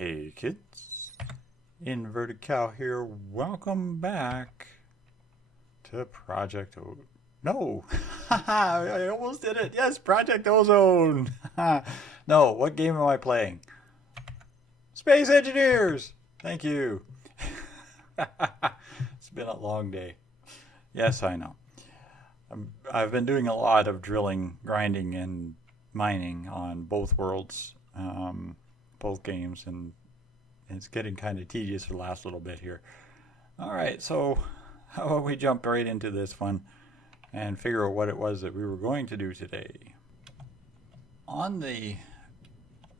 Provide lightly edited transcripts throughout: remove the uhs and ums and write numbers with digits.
Hey kids, Inverted Cow here. Welcome back to Project O. No, I almost did it. Yes, Project Ozone. No, what game am I playing? Space Engineers. Thank you. It's been a long day. Yes, I know. I've been doing a lot of drilling, grinding, and mining on both worlds, both games, and it's getting kind of tedious for the last little bit here. All right, so how about we jump right into this one and figure out what it was that we were going to do today. On the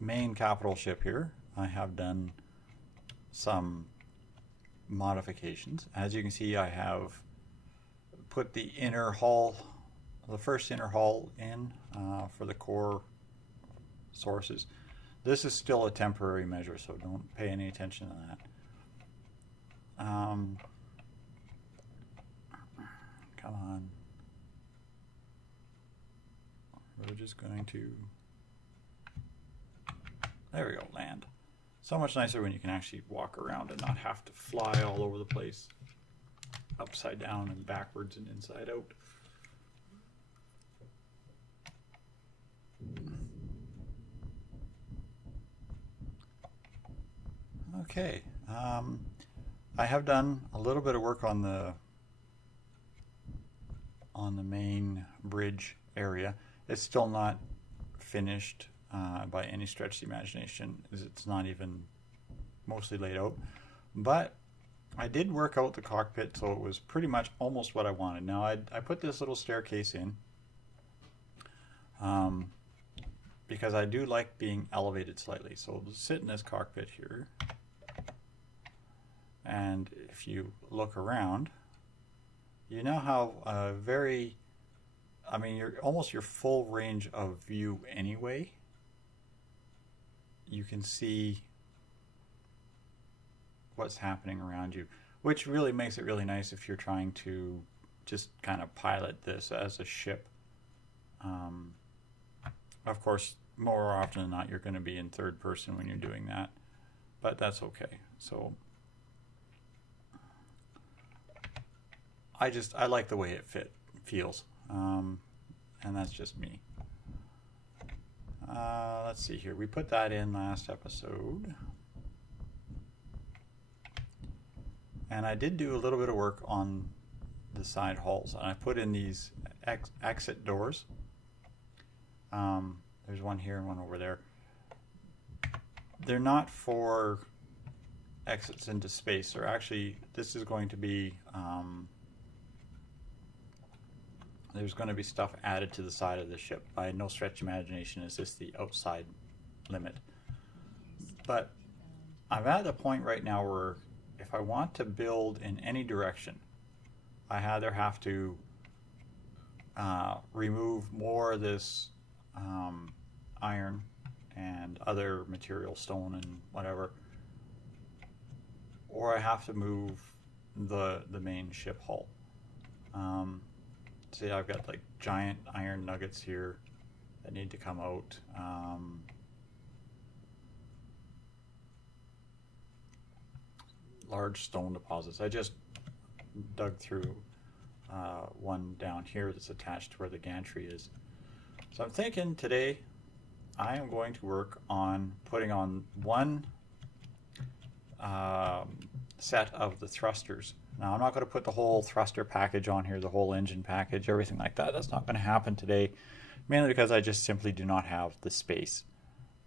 main capital ship here, I have done some modifications. As you can see, I have put the inner hull, the first inner hull in for the core sources. This is still a temporary measure, so don't pay any attention to that. Come on. We're just going to... There we go, land. So much nicer when you can actually walk around and not have to fly all over the place. Upside down and backwards and inside out. Okay, I have done a little bit of work on the main bridge area. It's still not finished by any stretch of the imagination. It's not even mostly laid out, but I did work out the cockpit, so it was pretty much almost what I wanted. Now I put this little staircase in because I do like being elevated slightly. So we'll sit in this cockpit here, and if you look around, you now have a very, I mean, you're almost your full range of view anyway. You can see what's happening around you, which really makes it really nice if you're trying to just kind of pilot this as a ship. Of course, more often than not, you're going to be in third person when you're doing that, but that's okay. So I like the way it feels, and that's just me. Let's see here. We put that in last episode. And I did do a little bit of work on the side hulls. And I put in these exit doors. There's one here and one over there. They're not for exits into space. They're actually, this is going to be, there's going to be stuff added to the side of the ship. By no stretch of imagination is this the outside limit. But I'm at the point right now where if I want to build in any direction, I either have to remove more of this iron and other material, stone and whatever, or I have to move the main ship hull. See, I've got like giant iron nuggets here that need to come out. Large stone deposits. I just dug through one down here that's attached to where the gantry is. So I'm thinking today I am going to work on putting on one set of the thrusters. Now, I'm not going to put the whole thruster package on here, the whole engine package, everything like that. That's not going to happen today, mainly because I just simply do not have the space.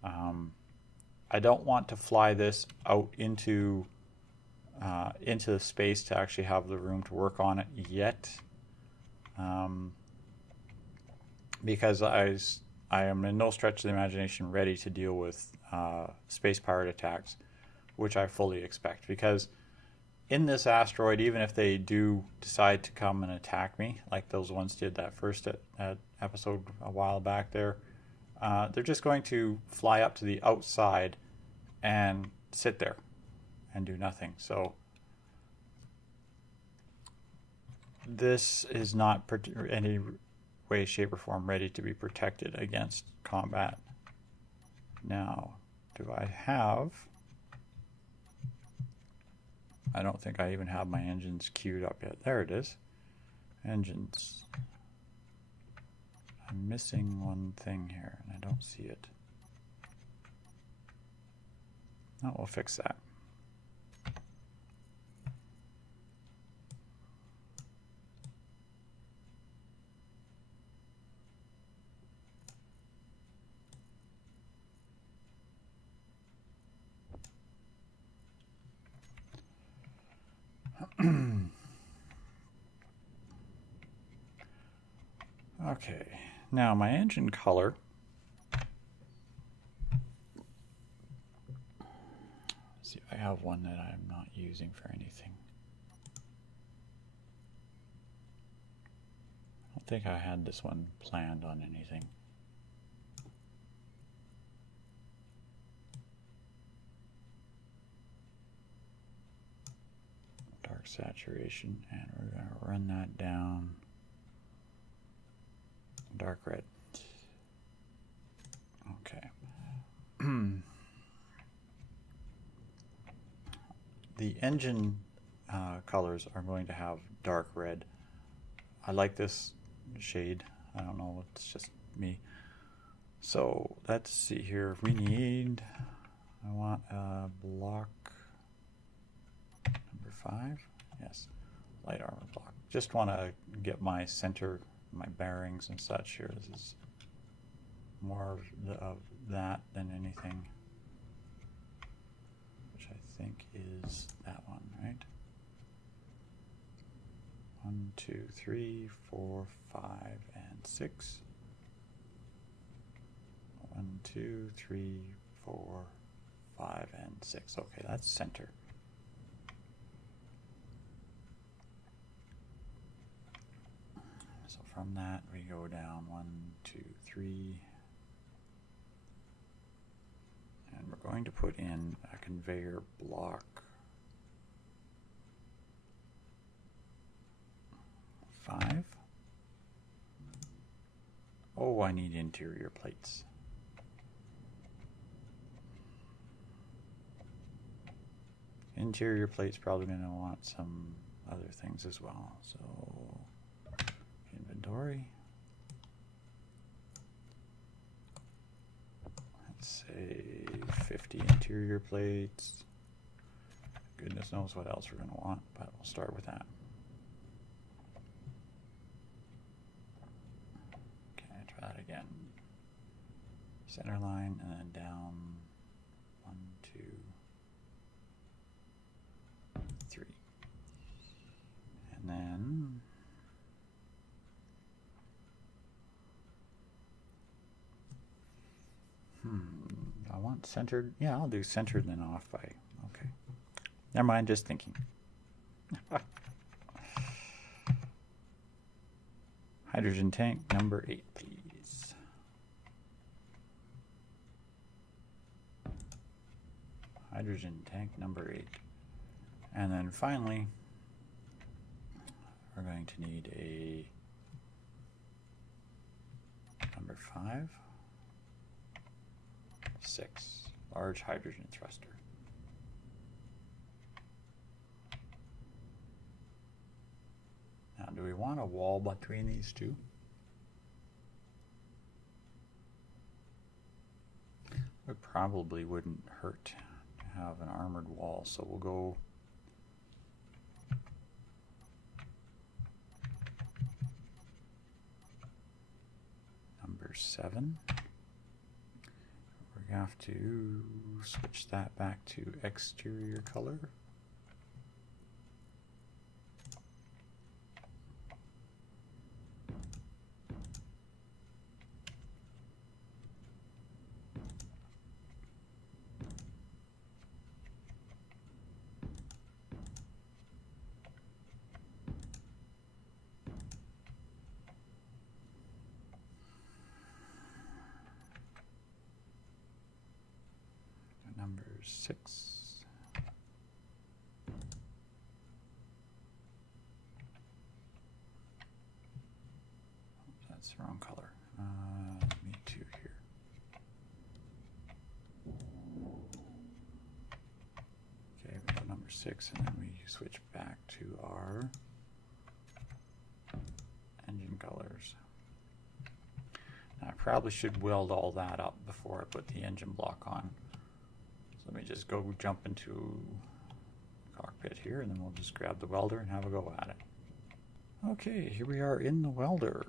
I don't want to fly this out into the space to actually have the room to work on it yet, because I am in no stretch of the imagination ready to deal with space pirate attacks, which I fully expect, because in this asteroid, even if they do decide to come and attack me, like those ones did that first episode a while back there, they're just going to fly up to the outside and sit there and do nothing. So this is not any way, shape, or form ready to be protected against combat. Now, do I have I don't think I even have my engines queued up yet. There it is. Engines. I'm missing one thing here, and I don't see it. Oh, we'll fix that. Okay, now my engine color. Let's see if I have one that I'm not using for anything. I don't think I had this one planned on anything. Dark saturation, and we're going to run that down. Dark red. Okay. The engine colors are going to have dark red. I like this shade. I don't know, it's just me. So let's see here. We need, I want a block number 5. Yes, light armor block. Just want to get my center, my bearings and such here. This is more of that than anything, which I think is that one, right? 1, 2, 3, 4, 5, and 6. 1, 2, 3, 4, 5, and 6. Okay, that's center. So from that we go down 1, 2, 3, and we're going to put in a conveyor block 5. Oh, I need interior plates. Interior plates probably going to want some other things as well. So inventory. Let's say 50 interior plates. Goodness knows what else we're going to want, but we'll start with that. Okay, try that again. Center line and then down 1, 2, 3. And then I want centered. Yeah, I'll do centered and then off by. Okay. Never mind, just thinking. Hydrogen tank number 8, please. Hydrogen tank number 8. And then finally, we're going to need a number 5, 6, large hydrogen thruster. Now, do we want a wall between these two? It probably wouldn't hurt to have an armored wall, so we'll go number 7. We have to switch that back to exterior color. Number 6. That's the wrong color. Me too here. Okay, we got number 6, and then we switch back to our engine colors. Now I probably should weld all that up before I put the engine block on. So let me just go jump into cockpit here, and then we'll just grab the welder and have a go at it. Okay, here we are in the welder.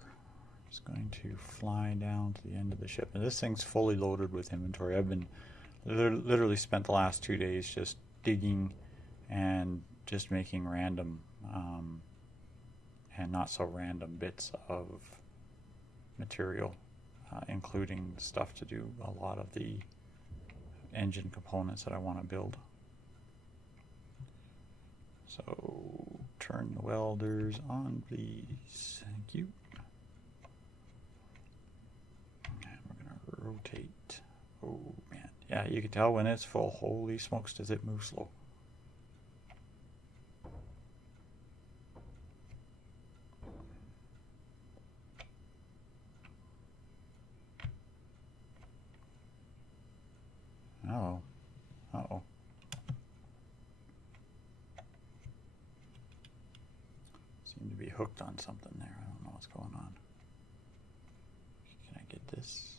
Just going to fly down to the end of the ship, and this thing's fully loaded with inventory. I've been literally spent the last 2 days just digging and just making random and not so random bits of material, including stuff to do a lot of the engine components that I want to build. So turn the welders on, please. Thank you. And we're going to rotate. Oh man, yeah, you can tell when it's full. Holy smokes, does it move slow. Uh-oh. Uh-oh. Seem to be hooked on something there. I don't know what's going on. Can I get this?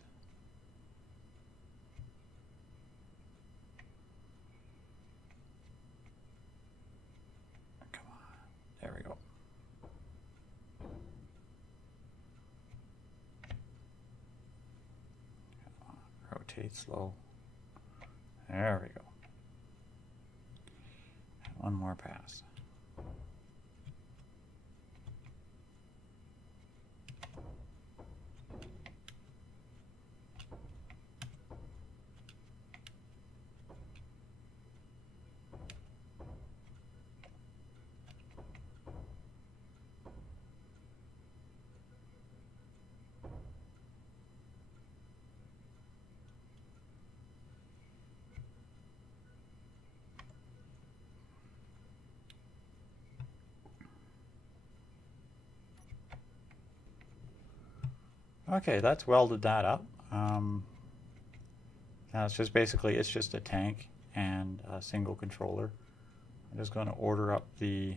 Come on. There we go. Come on. Rotate slow. There we go. One more pass. Okay, that's welded that up. Now it's just basically, it's just a tank and a single controller. I'm just going to order up the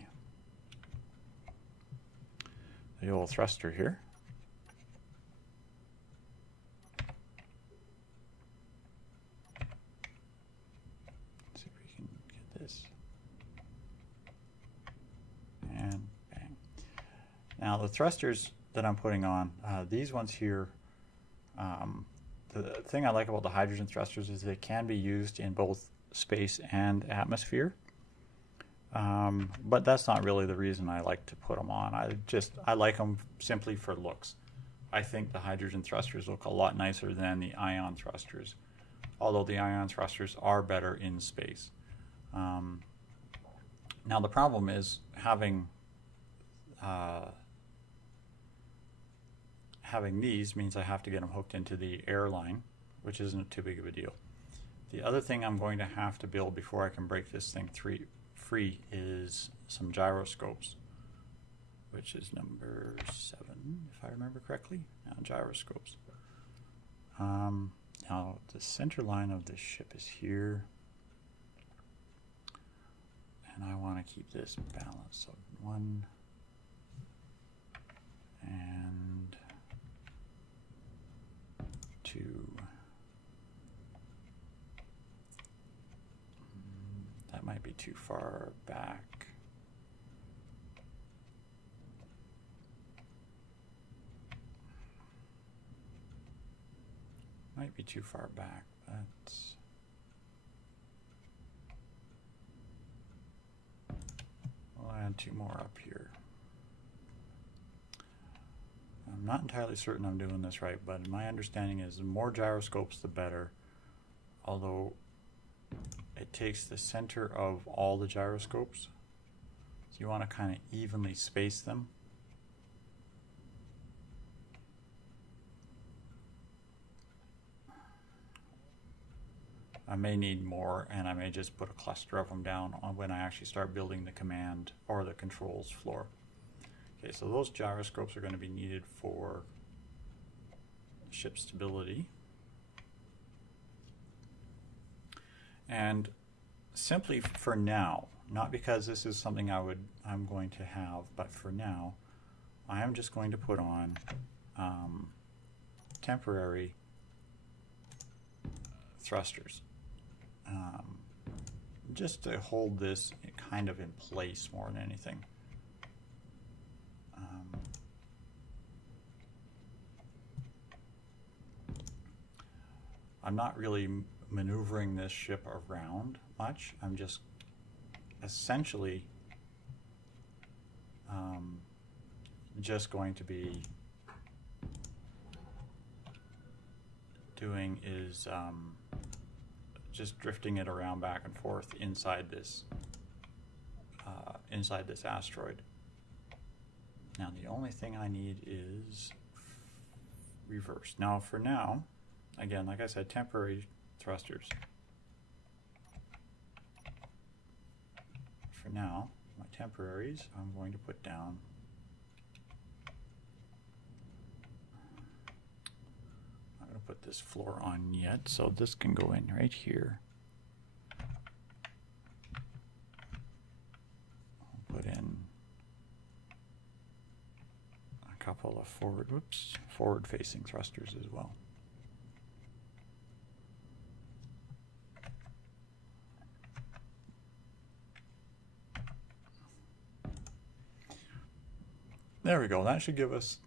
old thruster here. Let's see if we can get this. And bang. Now the thrusters that I'm putting on, these ones here, the thing I like about the hydrogen thrusters is they can be used in both space and atmosphere, but that's not really the reason I like to put them on. I like them simply for looks. I think the hydrogen thrusters look a lot nicer than the ion thrusters, although the ion thrusters are better in space. Now the problem is having these means I have to get them hooked into the airline, which isn't too big of a deal. The other thing I'm going to have to build before I can break this thing free is some gyroscopes, which is number 7, if I remember correctly. Now, gyroscopes. Now, the center line of this ship is here, and I want to keep this balanced. So 1 and 2. That might be too far back. Might be too far back, but we'll add 2 more up here. I'm not entirely certain I'm doing this right, but my understanding is the more gyroscopes the better, although it takes the center of all the gyroscopes, so you want to kind of evenly space them. I may need more, and I may just put a cluster of them down on when I actually start building the command or the controls floor. Okay, so those gyroscopes are going to be needed for ship stability. And simply for now, not because this is something I'm going to have, but for now, I am just going to put on temporary thrusters, just to hold this kind of in place more than anything. I'm not really maneuvering this ship around much. I'm just essentially just going to be doing is just drifting it around back and forth inside this asteroid. Now the only thing I need is reverse. Now for now, again, like I said, temporary thrusters. For now, my temporaries, I'm going to put down I'm going to put this floor on yet, so this can go in right here. I'll put in a couple of forward-facing thrusters as well. There we go. That should give us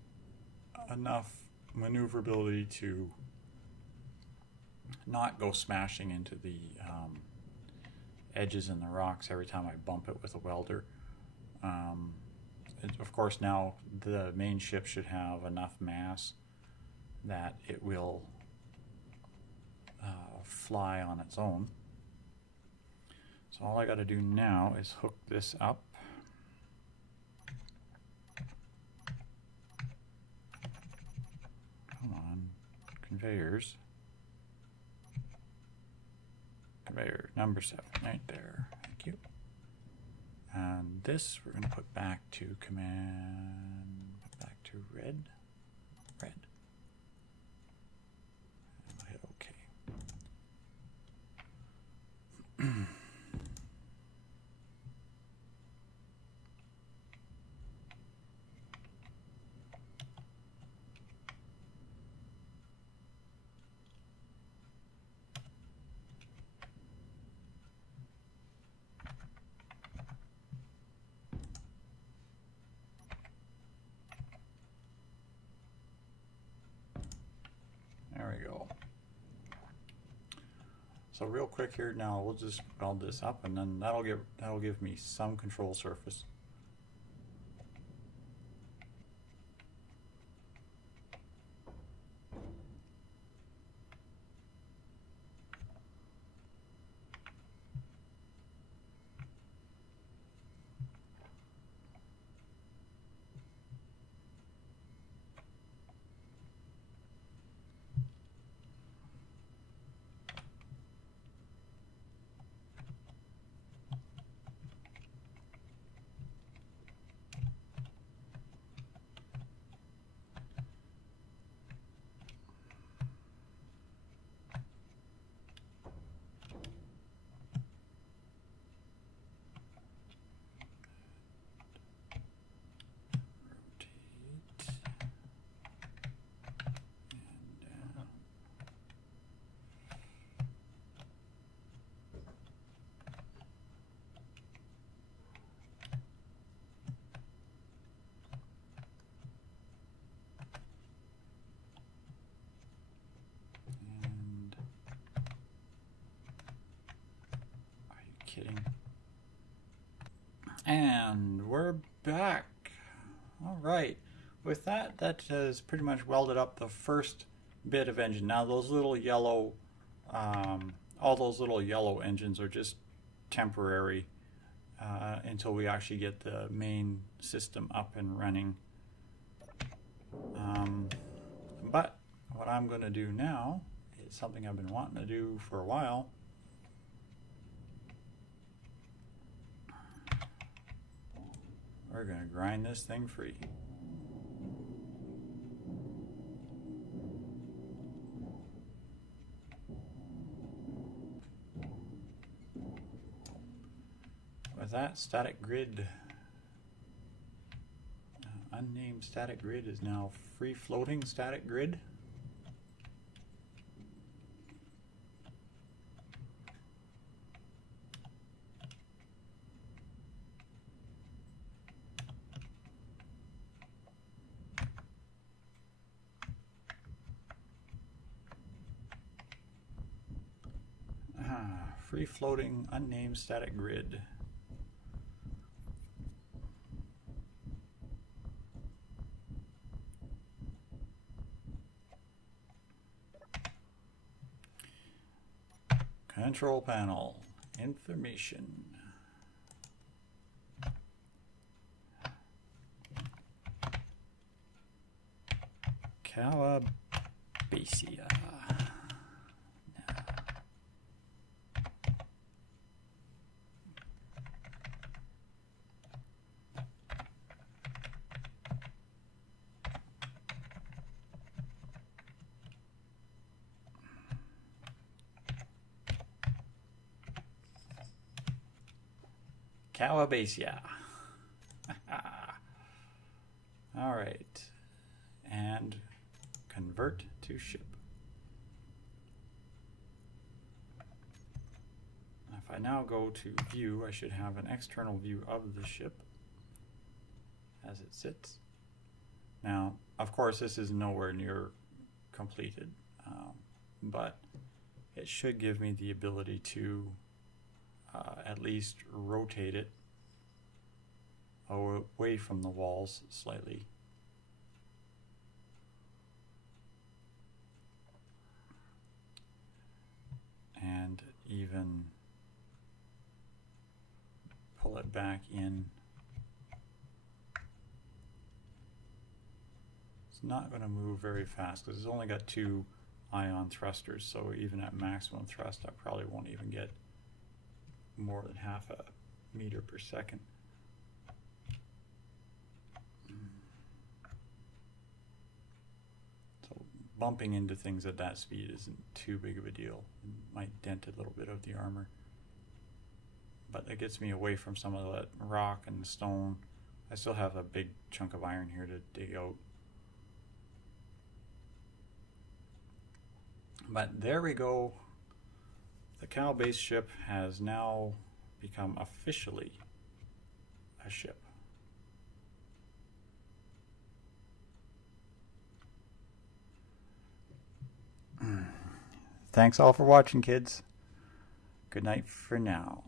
enough maneuverability to not go smashing into the edges and the rocks every time I bump it with a welder. Of course, now the main ship should have enough mass that it will fly on its own. So all I got to do now is hook this up. Come on, conveyors. Conveyor number 7, right there. Thank you. And this we're going to put back to command, back to red. And we'll hit OK. There we go. So real quick here now, we'll just weld this up, and then that'll give me some control surface. Kidding. And we're back. All right. With that, that has pretty much welded up the first bit of engine. Now those little yellow, all those little yellow engines are just temporary until we actually get the main system up and running. But what I'm going to do now is something I've been wanting to do for a while. We're going to grind this thing free. with that, static grid, unnamed static grid is now free floating static grid. Free floating unnamed static grid. Control panel information. Calabacia. Calabacia. All right, and convert to ship. If I now go to view, I should have an external view of the ship as it sits. Now, of course, this is nowhere near completed, but it should give me the ability to at least rotate it away from the walls slightly. And even pull it back in. It's not going to move very fast because it's only got 2 ion thrusters, so even at maximum thrust I probably won't even get more than half a meter per second. So bumping into things at that speed isn't too big of a deal. It might dent a little bit of the armor, but it gets me away from some of that rock and stone. I still have a big chunk of iron here to dig out. But there we go. The Cal base ship has now become officially a ship. Thanks all for watching, kids. Good night for now.